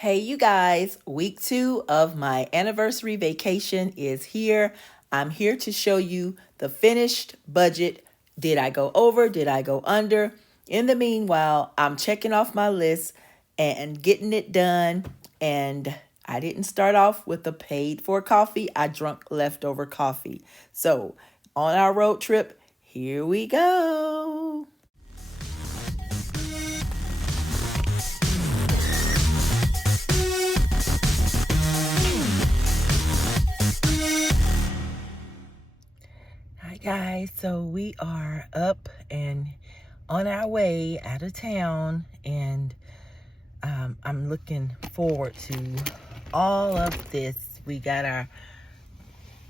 Hey, you guys, week 2 of my anniversary vacation is here. I'm here to show you the finished budget. Did I go over? Did I go under? In the meanwhile, I'm checking off my list and getting it done. And I didn't start off with a paid for coffee, I drunk leftover coffee. So, on our road trip, here we go. Hi guys, so we are up and on our way out of town, and I'm looking forward to all of this. We got our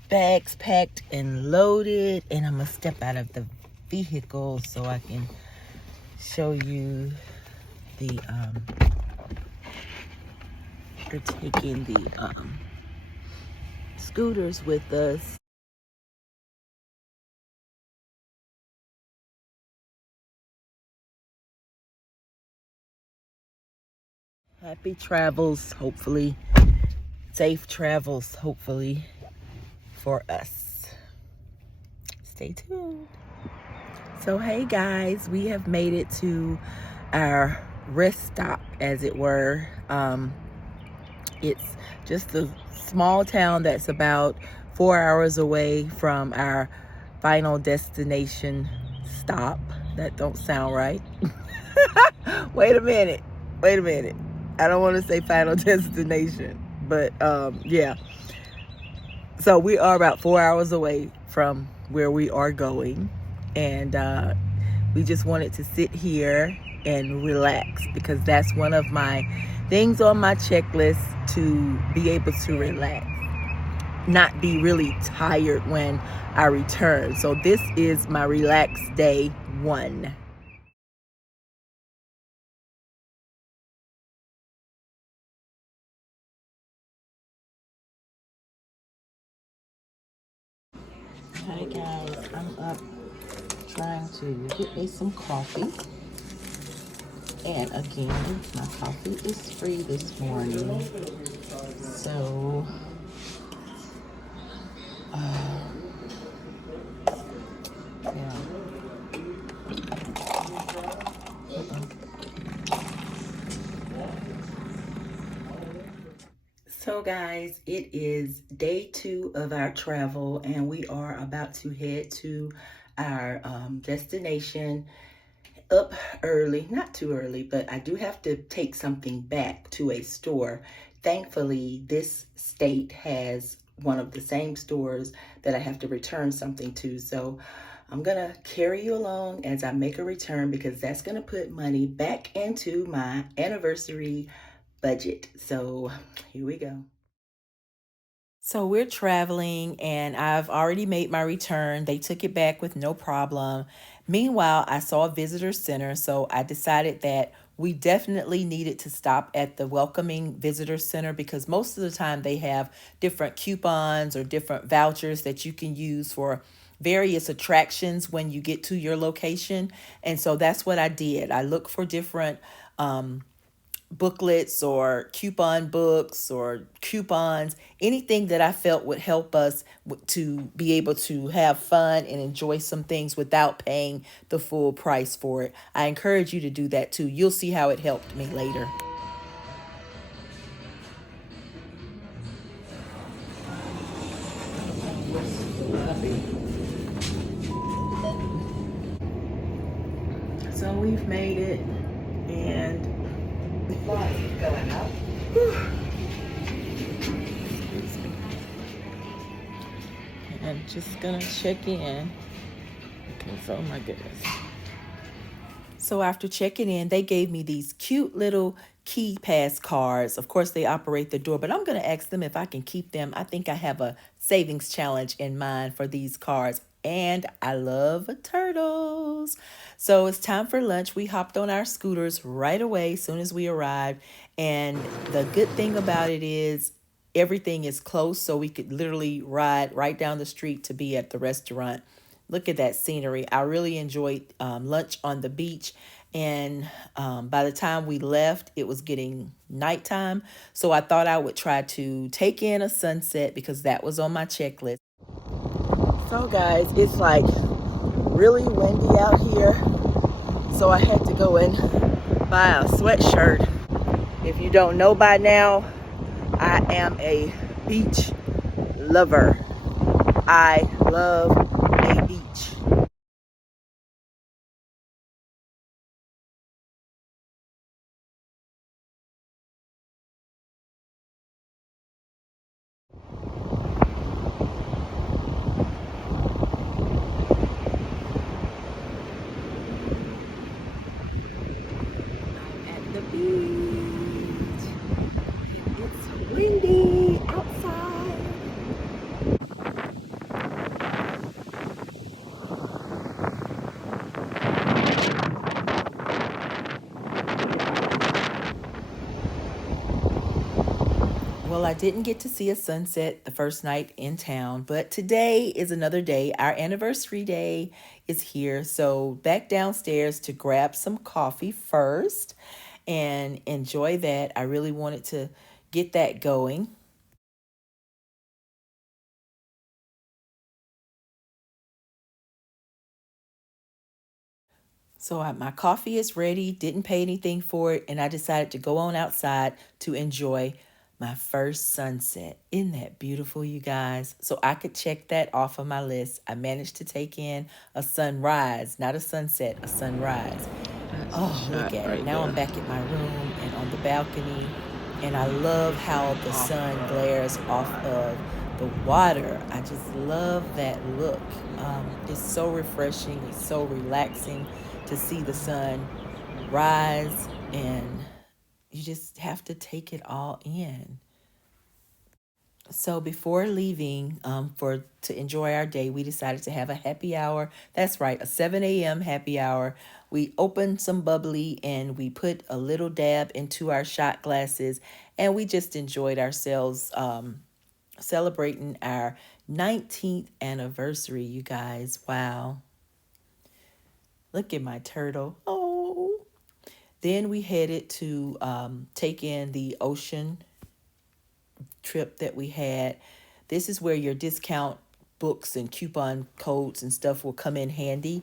bags packed and loaded, and I'm gonna step out of the vehicle so I can show you the we're taking the scooters with us. Happy travels, hopefully. Safe travels, hopefully, for us. Stay tuned. So, hey guys, we have made it to our rest stop, as it were. It's just a small town that's about 4 hours away from our final destination stop. That don't sound right. Wait a minute. I don't want to say final destination, but yeah. So we are about 4 hours away from where we are going, and we just wanted to sit here and relax, because that's one of my things on my checklist, to be able to relax, not be really tired when I return. So this is my relax day 1. Hi guys, I'm up trying to get me some coffee. And again, my coffee is free this morning. So, yeah. So guys, it is day 2 of our travel, and we are about to head to our destination. Up early, not too early, but I do have to take something back to a store. Thankfully, this state has one of the same stores that I have to return something to. So I'm gonna carry you along as I make a return, because that's gonna put money back into my anniversary budget. So here we go. So we're traveling, and I've already made my return. They took it back with no problem. Meanwhile, I saw a visitor center, so I decided that we definitely needed to stop at the welcoming visitor center, because most of the time they have different coupons or different vouchers that you can use for various attractions when you get to your location. And so that's what I did. I looked for different booklets or coupon books or coupons, anything that I felt would help us to be able to have fun and enjoy some things without paying the full price for it. I encourage you to do that too. You'll see how it helped me later. So we've made it, and going up. And just gonna check in, because oh my goodness. So after checking in, they gave me these cute little key pass cards. Of course, they operate the door, but I'm going to ask them if I can keep them. I think I have a savings challenge in mind for these cards. And I love turtles. So it's time for lunch. We hopped on our scooters right away as soon as we arrived. And the good thing about it is everything is close, so we could literally ride right down the street to be at the restaurant. Look at that scenery. I really enjoyed lunch on the beach, And by the time we left, it was getting nighttime. So I thought I would try to take in a sunset because that was on my checklist. So, guys, it's like really windy out here. So I had to go and buy a sweatshirt. If you don't know by now, I am a beach lover. I love a beach. At the beach. It's windy outside. Well, I didn't get to see a sunset the first night in town, but today is another day. Our anniversary day is here. So, back downstairs to grab some coffee first and enjoy that. I really wanted to get that going. So my coffee is ready, didn't pay anything for it, and I decided to go on outside to enjoy my first sunset. Isn't that beautiful, you guys? So I could check that off of my list. I managed to take in a sunrise, not a sunset, a sunrise. Oh, look at it. Now I'm back at my room and on the balcony, and I love how the sun glares off of the water. I just love that look. It's so refreshing, it's so relaxing to see the sun rise, and you just have to take it all in. So before leaving for to enjoy our day, we decided to have a happy hour. That's right, a 7 a.m. happy hour. We opened some bubbly and we put a little dab into our shot glasses, and we just enjoyed ourselves celebrating our 19th anniversary, you guys. Wow. Look at my turtle. Oh. Then we headed to take in the ocean trip that we had. This is where your discount books and coupon codes and stuff will come in handy.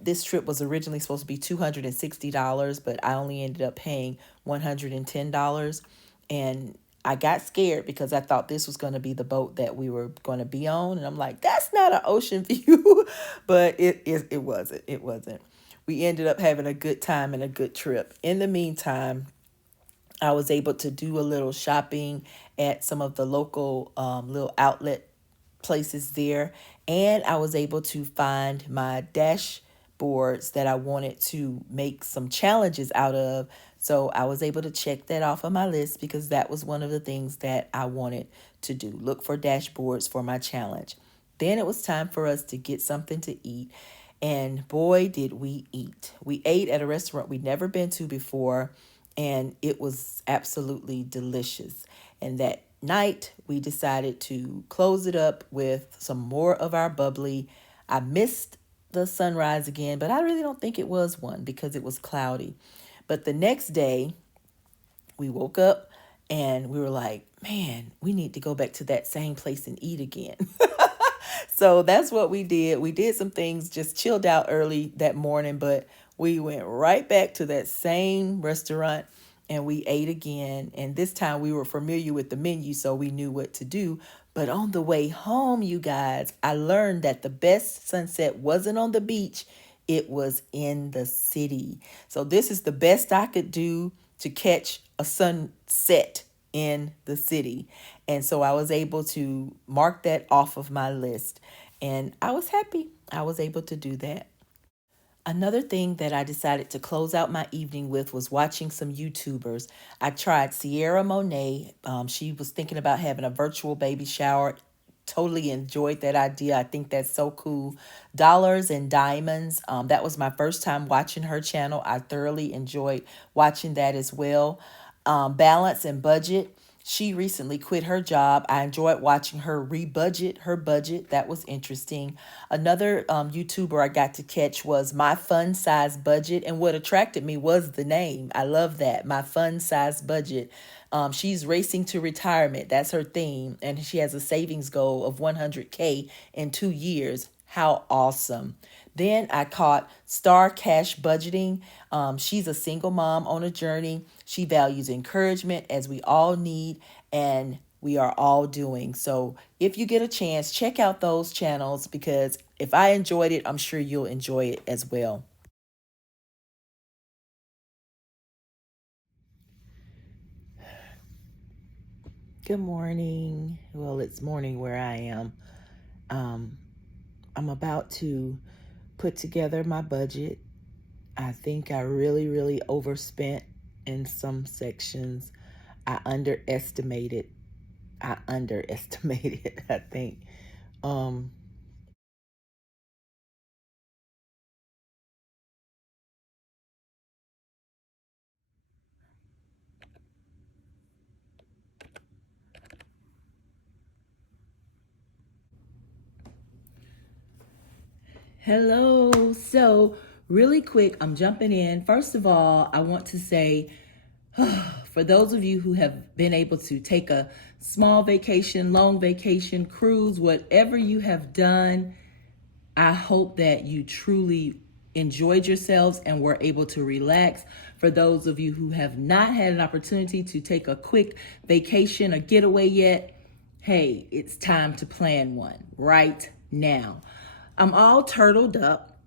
This trip was originally supposed to be $260, but I only ended up paying $110. And I got scared because I thought this was going to be the boat that we were going to be on. And I'm like, that's not an ocean view. But it wasn't. It wasn't. We ended up having a good time and a good trip. In the meantime, I was able to do a little shopping at some of the local little outlet places there. And I was able to find my dashboards that I wanted to make some challenges out of. So I was able to check that off of my list because that was one of the things that I wanted to do. Look for dashboards for my challenge. Then it was time for us to get something to eat. And boy, did we eat. We ate at a restaurant we'd never been to before, and it was absolutely delicious. And that night, we decided to close it up with some more of our bubbly. I missed the sunrise again, but I really don't think it was one because it was cloudy. But the next day, we woke up and we were like, man, we need to go back to that same place and eat again. So that's what we did. We did some things, just chilled out early that morning, but we went right back to that same restaurant and we ate again. And this time we were familiar with the menu, so we knew what to do. But on the way home, you guys, I learned that the best sunset wasn't on the beach, it was in the city. So this is the best I could do to catch a sunset in the city. And so I was able to mark that off of my list. And I was happy I was able to do that. Another thing that I decided to close out my evening with was watching some YouTubers. I tried Sierra Monet. She was thinking about having a virtual baby shower. Totally enjoyed that idea. I think that's so cool. Dollars and Diamonds. That was my first time watching her channel. I thoroughly enjoyed watching that as well. Balance and Budget. She recently quit her job. I enjoyed watching her rebudget her budget. That was interesting. Another YouTuber I got to catch was My Fun Size Budget. And what attracted me was the name. I love that. My Fun Size Budget. She's racing to retirement. That's her theme. And she has a savings goal of 100K in 2 years. How awesome. Then I caught Star Cash Budgeting. She's a single mom on a journey. She values encouragement, as we all need, and we are all doing. So if you get a chance, check out those channels, because if I enjoyed it, I'm sure you'll enjoy it as well. Good morning. Well, it's morning where I am. I'm about to put together my budget. I think I really overspent in some sections. I underestimated, I think. Um, Hello. So, really quick, I'm jumping in. First of all, I want to say, for those of you who have been able to take a small vacation, long vacation, cruise, whatever you have done, I hope that you truly enjoyed yourselves and were able to relax. For those of you who have not had an opportunity to take a quick vacation or getaway yet, hey, it's time to plan one right now. I'm all turtled up.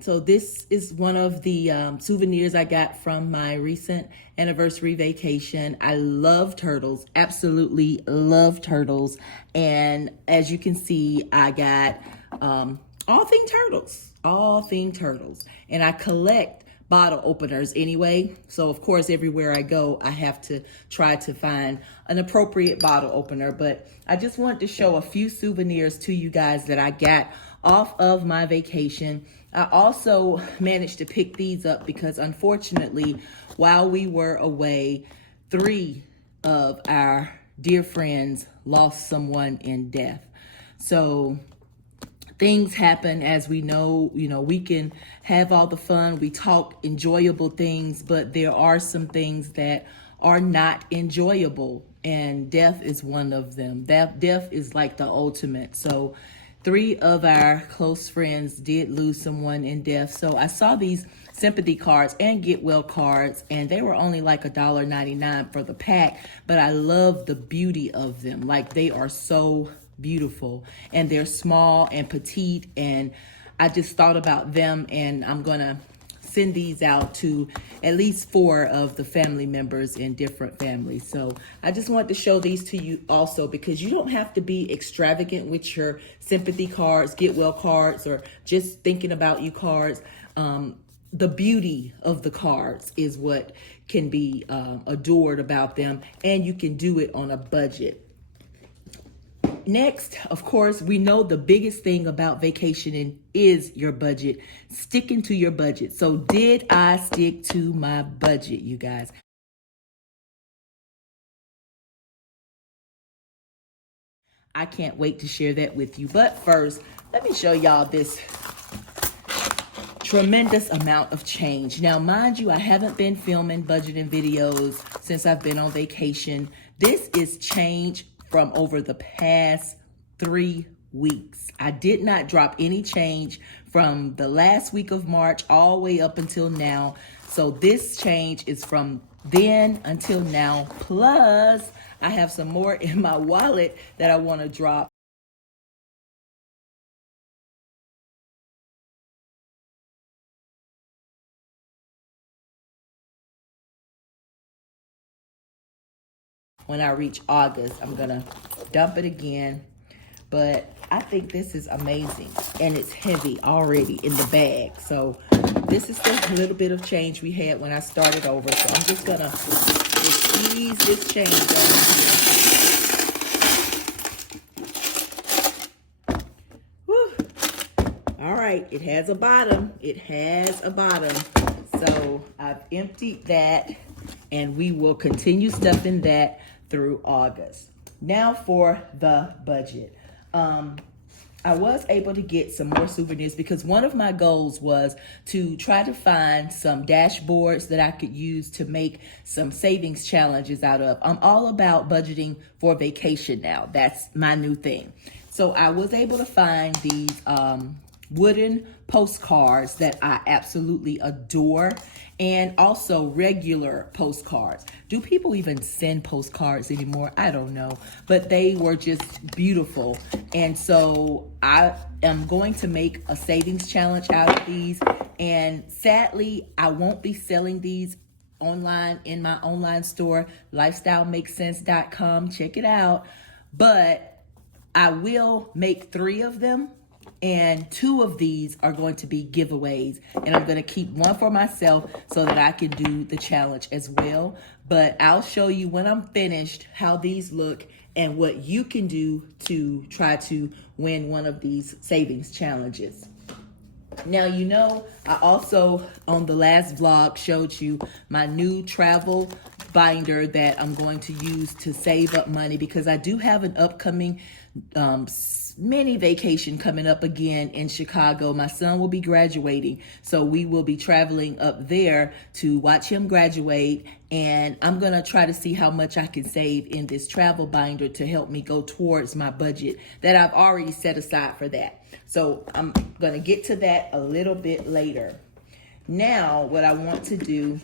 So this is one of the souvenirs I got from my recent anniversary vacation. I love turtles, absolutely love turtles. And as you can see, I got all thing turtles. And I collect bottle openers anyway. So of course, everywhere I go, I have to try to find an appropriate bottle opener. But I just wanted to show a few souvenirs to you guys that I got off of my vacation. I also managed to pick these up because unfortunately, while we were away, 3 of our dear friends lost someone in death. So things happen, as we know. We can have all the fun, we talk enjoyable things, but there are some things that are not enjoyable, and death is one of them. Death is like the ultimate. So 3 of our close friends did lose someone in death. So I saw these sympathy cards and get well cards, and they were only like $1.99 for the pack, but I love the beauty of them. Like, they are so beautiful, and they're small and petite, and I just thought about them, and I'm gonna send these out to at least 4 of the family members in different families. So I just wanted to show these to you also, because you don't have to be extravagant with your sympathy cards, get well cards, or just thinking about you cards. The beauty of the cards is what can be adored about them, and you can do it on a budget. Next, of course, we know the biggest thing about vacationing is your budget, sticking to your budget. So did I stick to my budget, you guys? I can't wait to share that with you. But first, let me show y'all this tremendous amount of change. Now, mind you, I haven't been filming budgeting videos since I've been on vacation. This is change from over the past 3 weeks. I did not drop any change from the last week of March all the way up until now. So this change is from then until now. Plus, I have some more in my wallet that I want to drop. When I reach August, I'm gonna dump it again. But I think this is amazing, and it's heavy already in the bag. So this is the little bit of change we had when I started over. So I'm just gonna squeeze this change over here. Whew. All right, it has a bottom. It has a bottom. So I've emptied that. and we will continue stuffing that through August. Now for the budget. I was able to get some more souvenirs because one of my goals was to try to find some dashboards that I could use to make some savings challenges out of. I'm all about budgeting for vacation now. That's my new thing. So I was able to find these wooden postcards that I absolutely adore, and also regular postcards. Do people even send postcards anymore? I don't know, but they were just beautiful. And so I am going to make a savings challenge out of these, and sadly I won't be selling these online in my online store, Lifestylemakescents.com. Check it out. But I will make 3 of them, and 2 of these are going to be giveaways, and I'm going to keep one for myself so that I can do the challenge as well. But I'll show you when I'm finished how these look and what you can do to try to win one of these savings challenges. Now, you know, I also on the last vlog showed you my new travel binder that I'm going to use to save up money, because I do have an upcoming mini vacation coming up again in Chicago. My son will be graduating, so we will be traveling up there to watch him graduate, and I'm gonna try to see how much I can save in this travel binder to help me go towards my budget that I've already set aside for that. So I'm gonna get to that a little bit later. Now, what I want to do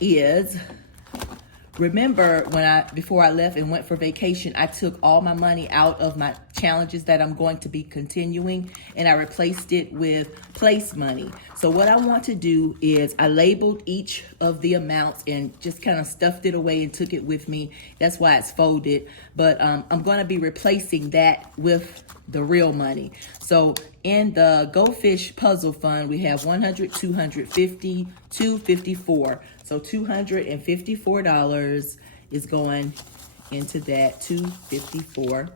is, remember when before I left and went for vacation, I took all my money out of my challenges that I'm going to be continuing, and I replaced it with place money. So what I want to do is I labeled each of the amounts and just kind of stuffed it away and took it with me. That's why it's folded. But I'm going to be replacing that with the real money. So in the Go Fish Puzzle Fund, we have 100, 250, 254. So $254 is going into that, 254.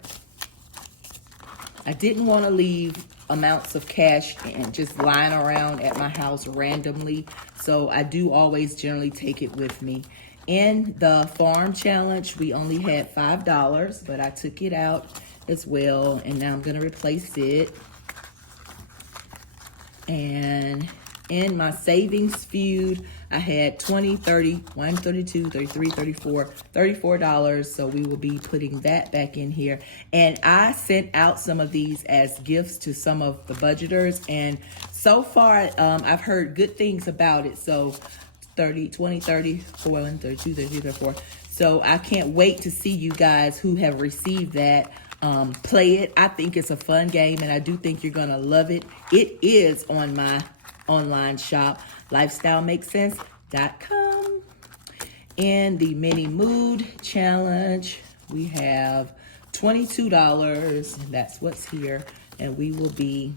I didn't want to leave amounts of cash and just lying around at my house randomly, so I do always generally take it with me. In the farm challenge, we only had $5, but I took it out as well, and now I'm going to replace it. And in my savings feud, I had 20, 30, 1, 32, 33, 34, $34. So we will be putting that back in here. And I sent out some of these as gifts to some of the budgeters. And so far, I've heard good things about it. So 30, 20, 30, 41, 32, 33, 34. So I can't wait to see you guys who have received that. Play it. I think it's a fun game, and I do think you're going to love it. It is on my online shop, Lifestylemakescents.com. In the mini mood challenge, we have $22, and that's what's here, and we will be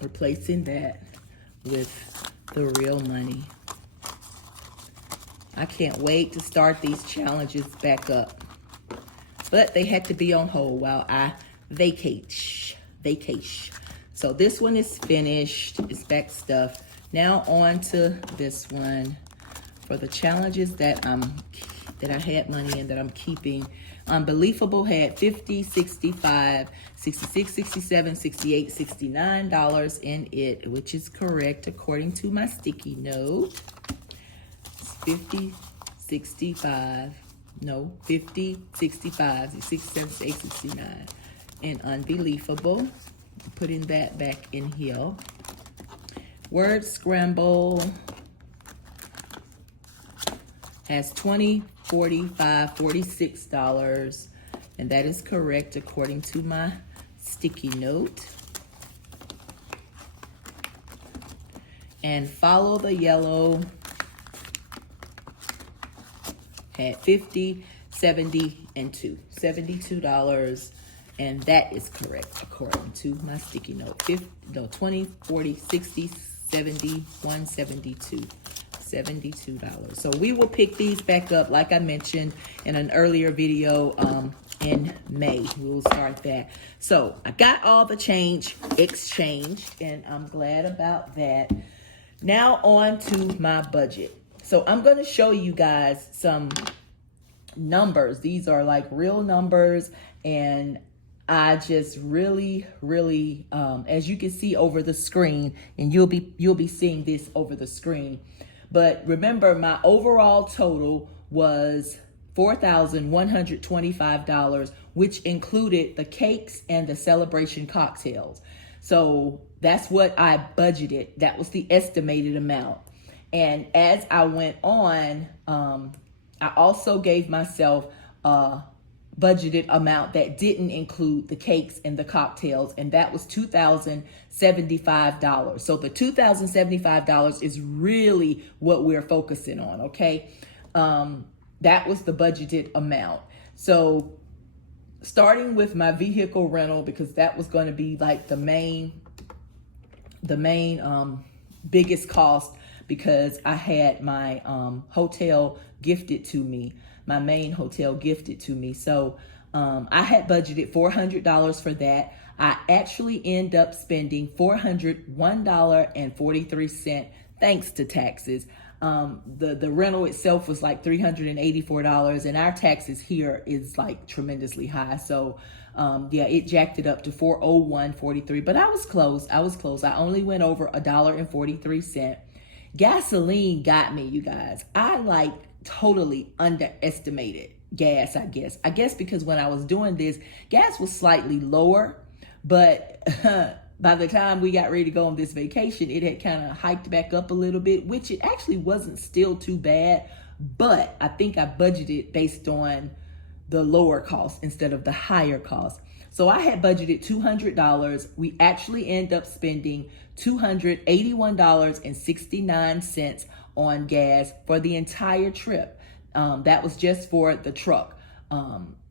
replacing that with the real money. I can't wait to start these challenges back up, but they had to be on hold while I vacate. So this one is finished. It's back stuffed. Now on to this one for the challenges that I had money in that I'm keeping. Unbelievable had $50, $65, $66, $67, $68, $69 in it, which is correct according to my sticky note. It's 50, 65. No, 50, 65, 67, 69. And unbelievable. Putting that back in here. Word Scramble has $20, $45, $46. And that is correct according to my sticky note. And Follow the Yellow had 50, 70, and $72, and that is correct according to my sticky note. 20, 40, 60, 70, 172, $72. So we will pick these back up, like I mentioned in an earlier video, in May. We will start that. So I got all the change exchanged, and I'm glad about that. Now on to my budget. So I'm going to show you guys some numbers. These are like real numbers, and I just really, as you can see over the screen, and you'll be seeing this over the screen. But remember, my overall total was $4,125, which included the cakes and the celebration cocktails. So that's what I budgeted. That was the estimated amount. And as I went on, I also gave myself a budgeted amount that didn't include the cakes and the cocktails, and that was $2,075. So the $2,075 is really what we're focusing on, okay? That was the budgeted amount. So starting with my vehicle rental, because that was going to be like the main biggest cost, because I had my hotel gifted to me, my main hotel gifted to me. So I had budgeted $400 for that. I actually end up spending $401.43 thanks to taxes. The rental itself was like $384, and our taxes here is like tremendously high. So yeah, it jacked it up to $401.43, but I was close. I only went over $1.43. Gasoline got me, you guys. I like totally underestimated gas, I guess because when I was doing this, gas was slightly lower, but by the time we got ready to go on this vacation, it had kind of hiked back up a little bit, which it actually wasn't still too bad, but I think I budgeted based on the lower cost instead of the higher cost. So I had budgeted $200. We actually end up spending $281.69 on gas for the entire trip. That was just for the truck.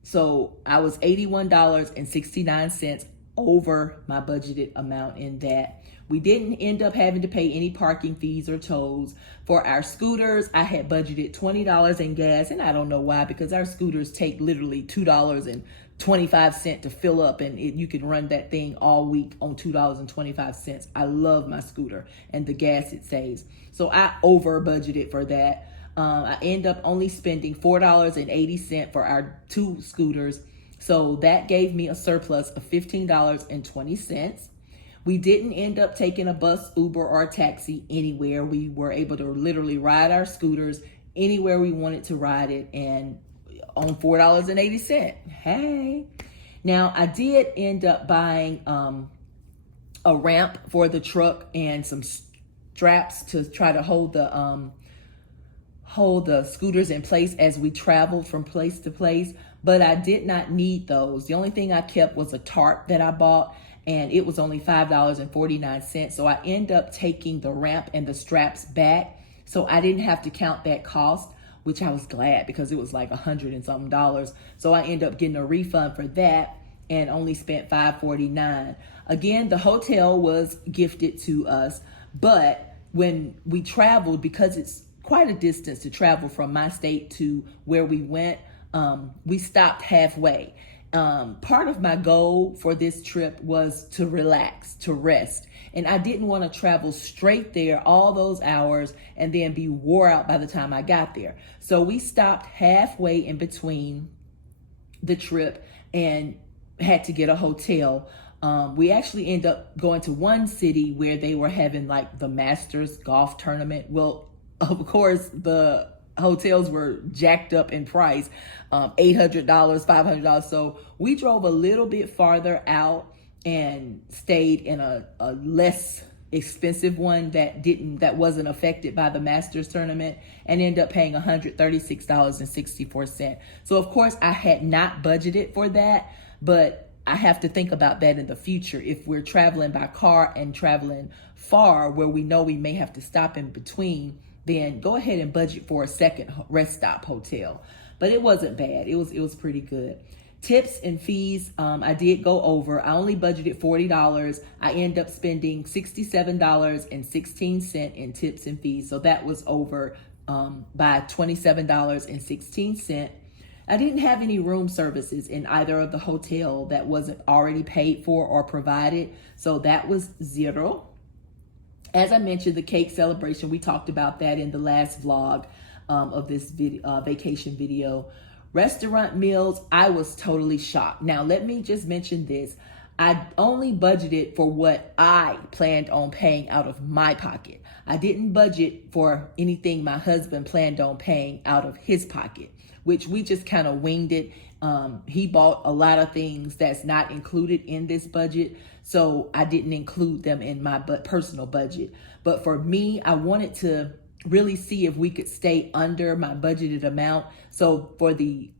So I was $81.69 over my budgeted amount in that. We didn't end up having to pay any parking fees or tolls. For our scooters, I had budgeted $20 in gas, and I don't know why, because our scooters take literally $2.25 to fill up, and you can run that thing all week on $2.25. I love my scooter and the gas it saves. So I over budgeted for that. I end up only spending $4.80 for our 2 scooters. So that gave me a surplus of $15.20. We didn't end up taking a bus, Uber, or a taxi anywhere. We were able to literally ride our scooters anywhere we wanted to ride it, and on $4.80. Hey. Now, I did end up buying a ramp for the truck and some straps to try to hold the scooters in place as we traveled from place to place, but I did not need those. The only thing I kept was a tarp that I bought, and it was only $5.49. So I end up taking the ramp and the straps back, so I didn't have to count that cost, which I was glad, because it was like $100 and something. So I end up getting a refund for that and only spent $5.49. Again, the hotel was gifted to us, but when we traveled, because it's quite a distance to travel from my state to where we went, we stopped halfway. Part of my goal for this trip was to relax, to rest. And I didn't want to travel straight there all those hours and then be wore out by the time I got there. So we stopped halfway in between the trip and had to get a hotel. We actually ended up going to one city where they were having like the Masters golf tournament. Well, of course, the hotels were jacked up in price, $800, $500. So we drove a little bit farther out and stayed in a less expensive one that wasn't affected by the Masters tournament, and ended up paying $136.64. So of course I had not budgeted for that, but I have to think about that in the future. If we're traveling by car and traveling far where we know we may have to stop in between, then go ahead and budget for a second rest stop hotel. But it wasn't bad. It was pretty good. Tips and fees, I did go over. I only budgeted $40. I ended up spending $67.16 in tips and fees. So that was over by $27.16. I didn't have any room services in either of the hotel that wasn't already paid for or provided. So that was $0. As I mentioned, the cake celebration, we talked about that in the last vlog of this vacation video. Restaurant meals, I was totally shocked. Now, let me just mention this. I only budgeted for what I planned on paying out of my pocket. I didn't budget for anything my husband planned on paying out of his pocket, which we just kind of winged it. He bought a lot of things that's not included in this budget, so I didn't include them in my personal budget. But for me, I wanted to really see if we could stay under my budgeted amount. So for the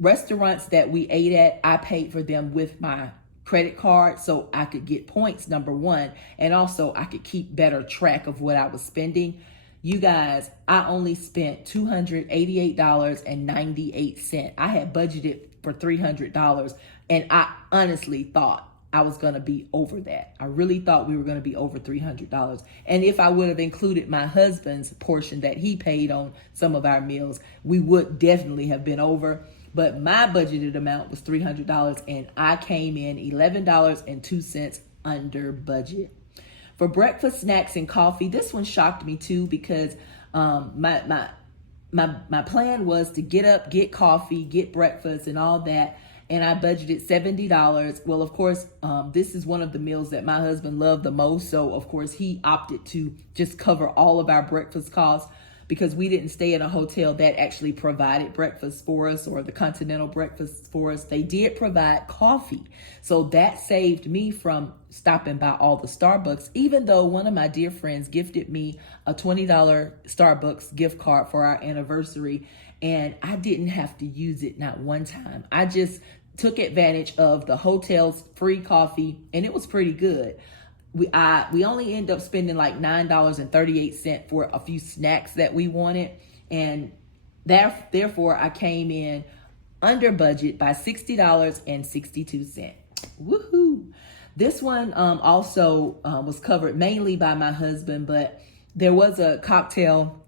restaurants that we ate at, I paid for them with my credit card so I could get points, number one, and also I could keep better track of what I was spending. You guys, I only spent $288.98. I had budgeted for $300, and I honestly thought I was going to be over that. I really thought we were going to be over $300. And if I would have included my husband's portion that he paid on some of our meals, we would definitely have been over. But my budgeted amount was $300, and I came in $11.02 under budget. For breakfast, snacks, and coffee, this one shocked me too, because my plan was to get up, get coffee, get breakfast, and all that, and I budgeted $70. Well, of course, this is one of the meals that my husband loved the most, so of course he opted to just cover all of our breakfast costs, because we didn't stay in a hotel that actually provided breakfast for us, or the continental breakfast for us. They did provide coffee. So that saved me from stopping by all the Starbucks, even though one of my dear friends gifted me a $20 Starbucks gift card for our anniversary, and I didn't have to use it not one time. I just took advantage of the hotel's free coffee, and it was pretty good. We only end up spending like $9.38 for a few snacks that we wanted, and therefore I came in under budget by $60.62. Woohoo! This one also was covered mainly by my husband, but there was a cocktail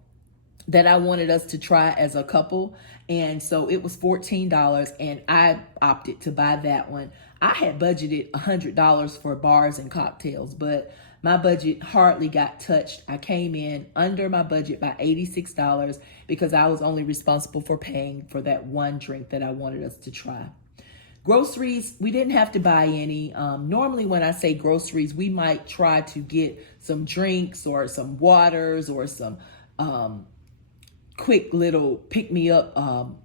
that I wanted us to try as a couple, and so it was $14, and I opted to buy that one. I had budgeted $100 for bars and cocktails, but my budget hardly got touched. I came in under my budget by $86 because I was only responsible for paying for that one drink that I wanted us to try. Groceries, we didn't have to buy any. Normally when I say groceries, we might try to get some drinks or some waters or some quick little pick-me-up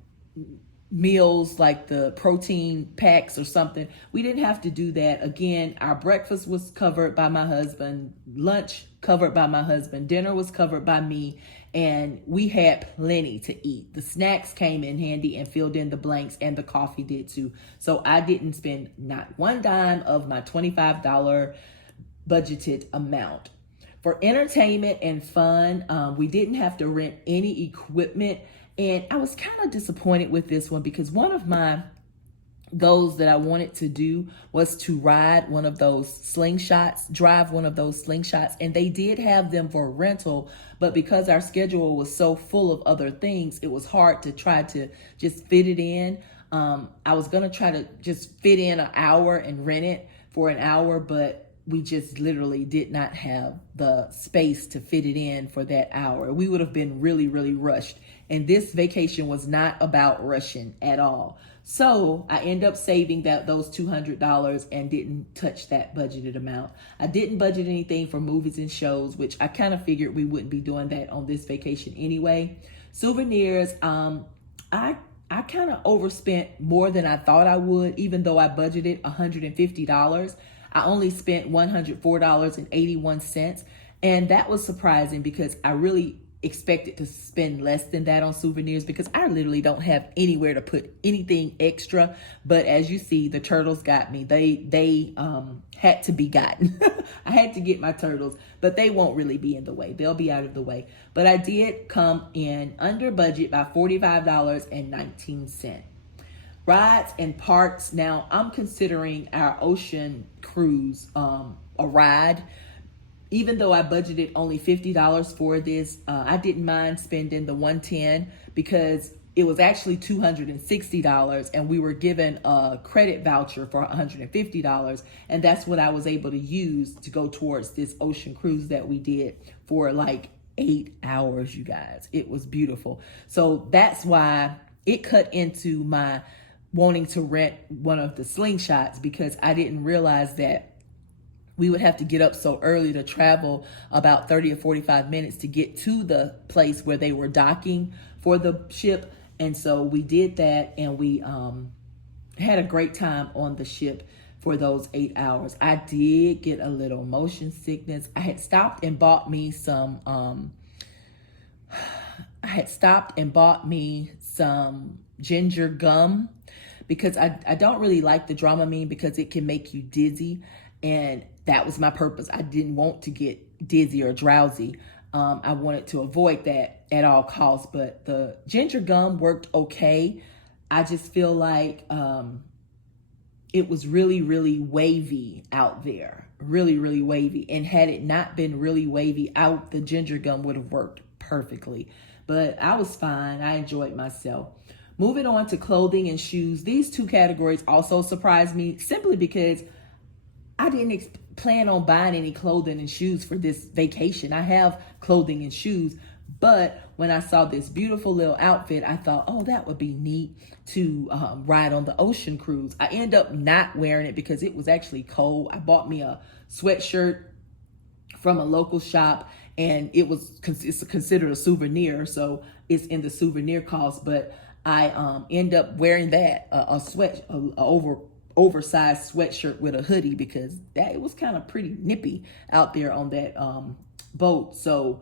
meals like the protein packs or something. We didn't have to do that. Again, our breakfast was covered by my husband, lunch covered by my husband, dinner was covered by me, and we had plenty to eat. The snacks came in handy and filled in the blanks, and the coffee did too. So I didn't spend not one dime of my $25 budgeted amount. For entertainment and fun, we didn't have to rent any equipment. And I was kind of disappointed with this one because one of my goals that I wanted to do was to ride one of those slingshots, drive one of those slingshots. And they did have them for rental, but because our schedule was so full of other things, it was hard to try to just fit it in. I was going to try to just fit in an hour and rent it for an hour, but we just literally did not have the space to fit it in for that hour. We would have been really, really rushed. And this vacation was not about rushing at all. So I ended up saving those $200 and didn't touch that budgeted amount. I didn't budget anything for movies and shows, which I kind of figured we wouldn't be doing that on this vacation anyway. Souvenirs, I kind of overspent more than I thought I would, even though I budgeted $150. I only spent $104.81. And that was surprising because I really expected to spend less than that on souvenirs because I literally don't have anywhere to put anything extra. But as you see, the turtles got me. They had to be gotten. I had to get my turtles, but they won't really be in the way. They'll be out of the way. But I did come in under budget by $45.19. Rides and parks. Now, I'm considering our ocean cruise a ride. Even though I budgeted only $50 for this, I didn't mind spending the $110 because it was actually $260, and we were given a credit voucher for $150, and that's what I was able to use to go towards this ocean cruise that we did for like 8 hours, you guys. It was beautiful. So that's why it cut into my wanting to rent one of the slingshots, because I didn't realize that we would have to get up so early to travel about 30 or 45 minutes to get to the place where they were docking for the ship. And so we did that, and we had a great time on the ship for those 8 hours. I did get a little motion sickness. I had stopped and bought me some ginger gum, because I don't really like the Dramamine because it can make you dizzy, and that was my purpose. I didn't want to get dizzy or drowsy. I wanted to avoid that at all costs, but the ginger gum worked okay. I just feel like it was really, really wavy out there. Really, really wavy. And had it not been really wavy out, the ginger gum would have worked perfectly. But I was fine. I enjoyed myself. Moving on to clothing and shoes. These two categories also surprised me, simply because I didn't plan on buying any clothing and shoes for this vacation. I have clothing and shoes, but when I saw this beautiful little outfit, I thought, oh, that would be neat to ride on the ocean cruise. I ended up not wearing it because it was actually cold. I bought me a sweatshirt from a local shop, and it's considered a souvenir, so it's in the souvenir cost, but I end up wearing that, oversized sweatshirt with a hoodie, because it was kind of pretty nippy out there on that boat. So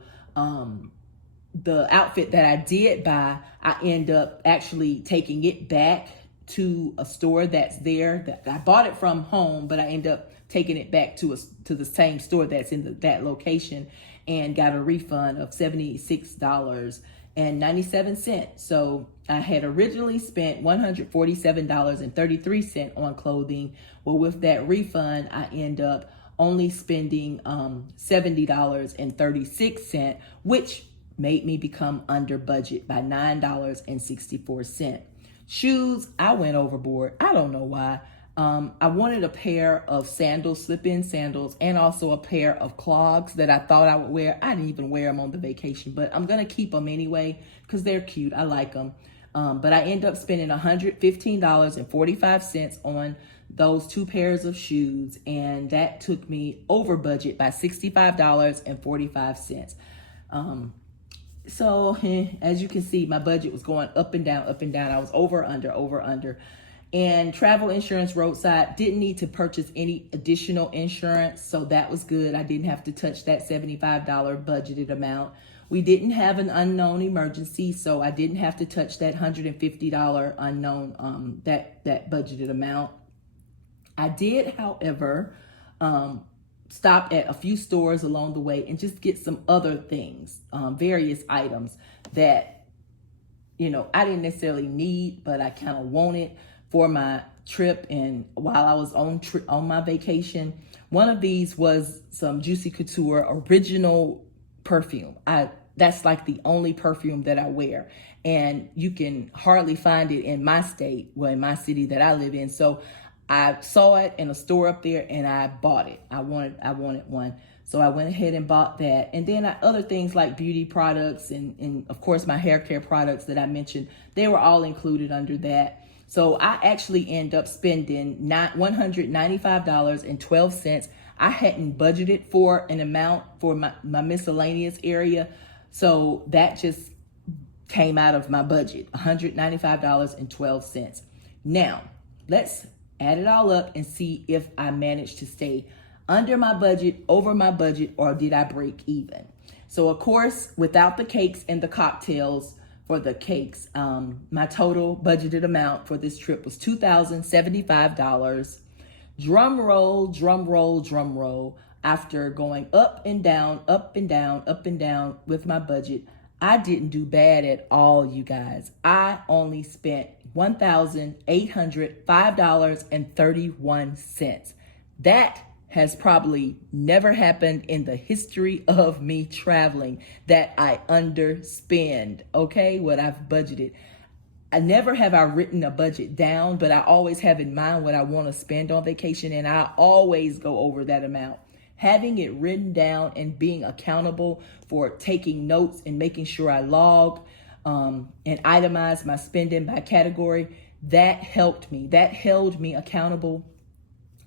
the outfit that I did buy, I end up actually taking it back to a store that's there. That I bought it from home, but I end up taking it back to the same store that's in that location, and got a refund of $76.97. So I had originally spent $147.33 on clothing. Well, with that refund, I end up only spending $70.36, which made me become under budget by $9.64. Shoes, I went overboard. I don't know why. I wanted a pair of sandals, slip-in sandals, and also a pair of clogs that I thought I would wear. I didn't even wear them on the vacation, but I'm going to keep them anyway because they're cute. I like them. But I end up spending $115.45 on those two pairs of shoes, and that took me over budget by $65.45. So as you can see, my budget was going up and down, up and down. I was over, under. And travel insurance roadside, didn't need to purchase any additional insurance, so that was good. I didn't have to touch that $75 budgeted amount. We didn't have an unknown emergency, so I didn't have to touch that $150 unknown, that budgeted amount. I did, however, stop at a few stores along the way and just get some other things, various items that, I didn't necessarily need, but I kind of wanted for my trip. And while I was on my vacation, one of these was some Juicy Couture original perfume. That's like the only perfume that I wear, and you can hardly find it in my state, in my city that I live in. So I saw it in a store up there, and I bought it. I wanted one, so I went ahead and bought that. And then other things like beauty products and of course my hair care products that I mentioned, they were all included under that. So I actually end up spending $195.12. I hadn't budgeted for an amount for my miscellaneous area. So that just came out of my budget, $195.12. Now, let's add it all up and see if I managed to stay under my budget, over my budget, or did I break even? So of course, without the cakes and the cocktails, for the cakes, my total budgeted amount for this trip was $2,075. Drum roll, drum roll, drum roll. After going up and down, up and down, up and down with my budget, I didn't do bad at all, you guys. I only spent $1,805.31. That has probably never happened in the history of me traveling, that I underspend, okay, what I've budgeted. I never have I written a budget down, but I always have in mind what I want to spend on vacation, and I always go over that amount. Having it written down and being accountable for taking notes and making sure I log and itemize my spending by category, that helped me. That held me accountable.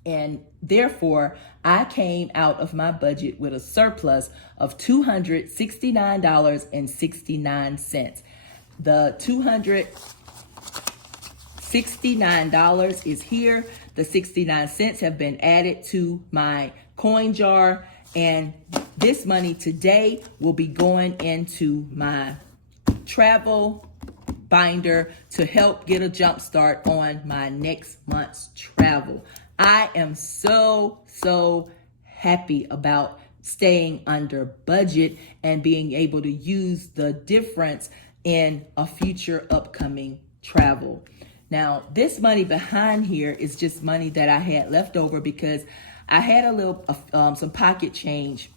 And therefore, I came out of my budget with a surplus of $269.69. The $269 is here. The 69 cents have been added to my coin jar. And this money today will be going into my travel binder to help get a jump start on my next month's travel. I am so happy about staying under budget and being able to use the difference in a future upcoming travel. Now, this money behind here is just money that I had left over because I had a little, some pocket change.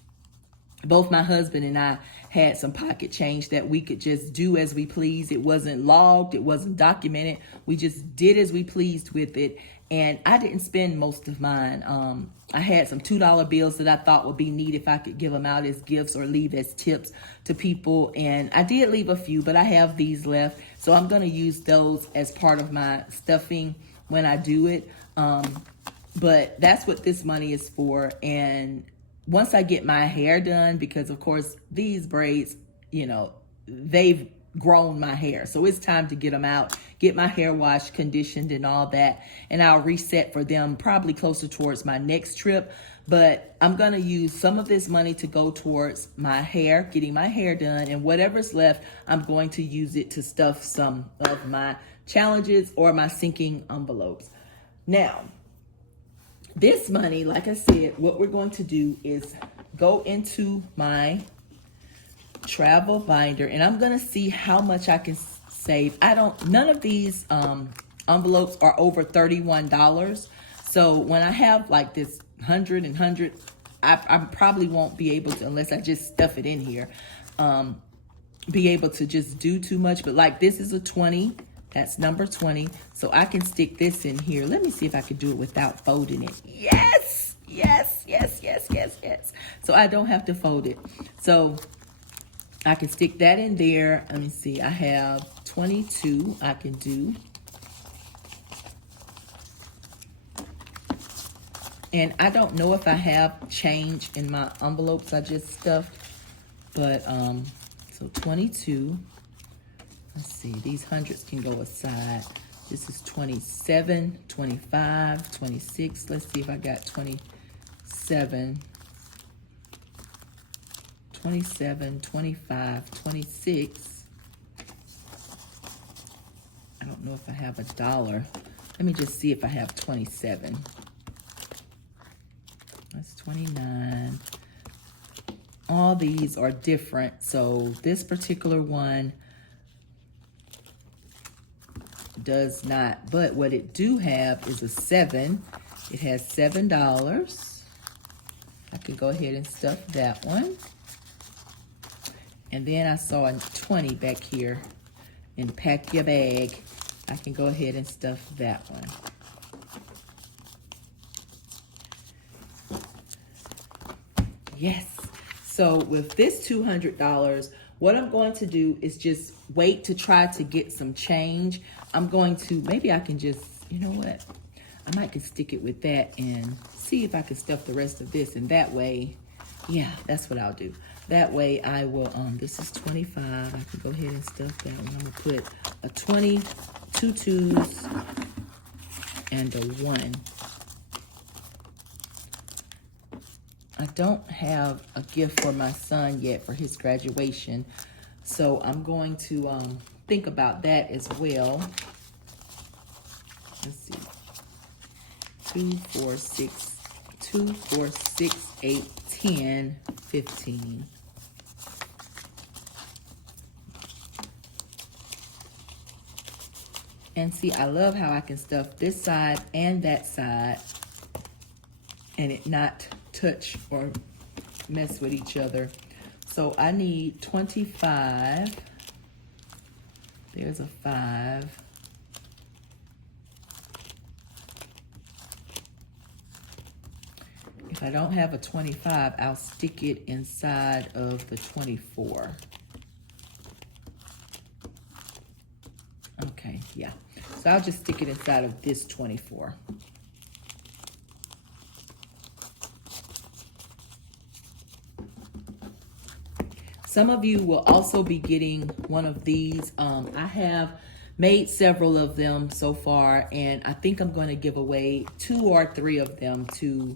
Both my husband and I had some pocket change that we could just do as we pleased. It wasn't logged. It wasn't documented. We just did as we pleased with it. And I didn't spend most of mine. I had some $2 bills that I thought would be neat if I could give them out as gifts or leave as tips to people. And I did leave a few, but I have these left. So I'm going to use those as part of my stuffing when I do it. But that's what this money is for. And once I get my hair done, because of course these braids, you know, they've grown my hair. So it's time to get them out, get my hair washed, conditioned and all that. And I'll reset for them probably closer towards my next trip. But I'm going to use some of this money to go towards my hair, getting my hair done. And whatever's left, I'm going to use it to stuff some of my challenges or my sinking envelopes. Now, this money, like I said, what we're going to do is go into my travel binder and I'm going to see how much I can save. None of these envelopes are over $31. So when I have like this 100, I probably won't be able to, unless I just stuff it in here, be able to just do too much. But like this is a 20. That's number 20. So I can stick this in here. Let me see if I can do it without folding it. Yes. So I don't have to fold it. So I can stick that in there. Let me see. I have 22 I can do. And I don't know if I have change in my envelopes I just stuffed. But, so 22. Let's see, these hundreds can go aside. This is 27, 25, 26. Let's see if I got 27, 25, 26. I don't know if I have $1. Let me just see if I have 27. That's 29. All these are different. So this particular one does not, but what it do have is a 7. It has $7. I could go ahead and stuff that one. And then I saw a 20 back here and pack your bag. I can go ahead and stuff that one. Yes. So with this $200, what I'm going to do is just wait to try to get some change. I'm going to, maybe I can just, you know what? I might just stick it with that and see if I can stuff the rest of this. And that way, yeah, that's what I'll do. That way I will, this is 25. I can go ahead and stuff that one. I'm gonna put a 20, 2 twos, and a 1. I don't have a gift for my son yet for his graduation. So I'm going to think about that as well. Let's see. 2, 4, 6, 2, 4, 6, 8, 10, 15. And see, I love how I can stuff this side and that side and it not touch or mess with each other. So I need 25 There's a 5. If I don't have a 25, I'll stick it inside of the 24. Okay, yeah. So I'll just stick it inside of this 24. Some of you will also be getting one of these. I have made several of them so far, and I think I'm going to give away 2 or 3 of them to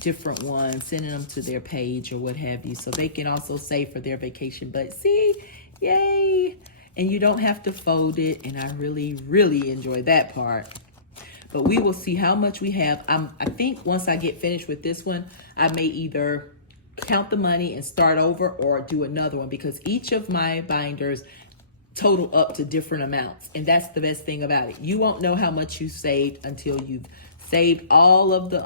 different ones, sending them to their page or what have you, so they can also save for their vacation. But see, yay! And you don't have to fold it, and I really, really enjoy that part. But we will see how much we have. I think once I get finished with this one, I may either count the money and start over or do another one, because each of my binders total up to different amounts. And that's the best thing about it. You won't know how much you saved until you've saved all of the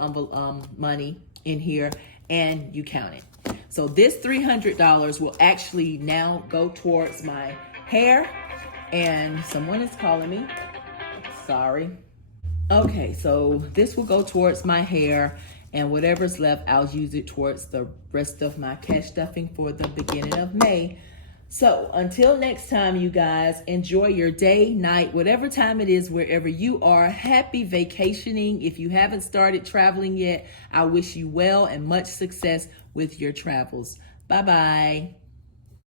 money in here and you count it. So this $300 will actually now go towards my hair. And someone is calling me. Sorry. Okay, so this will go towards my hair, and whatever's left, I'll use it towards the rest of my cash stuffing for the beginning of May. So until next time, you guys, enjoy your day, night, whatever time it is, wherever you are. Happy vacationing. If you haven't started traveling yet, I wish you well and much success with your travels. Bye-bye.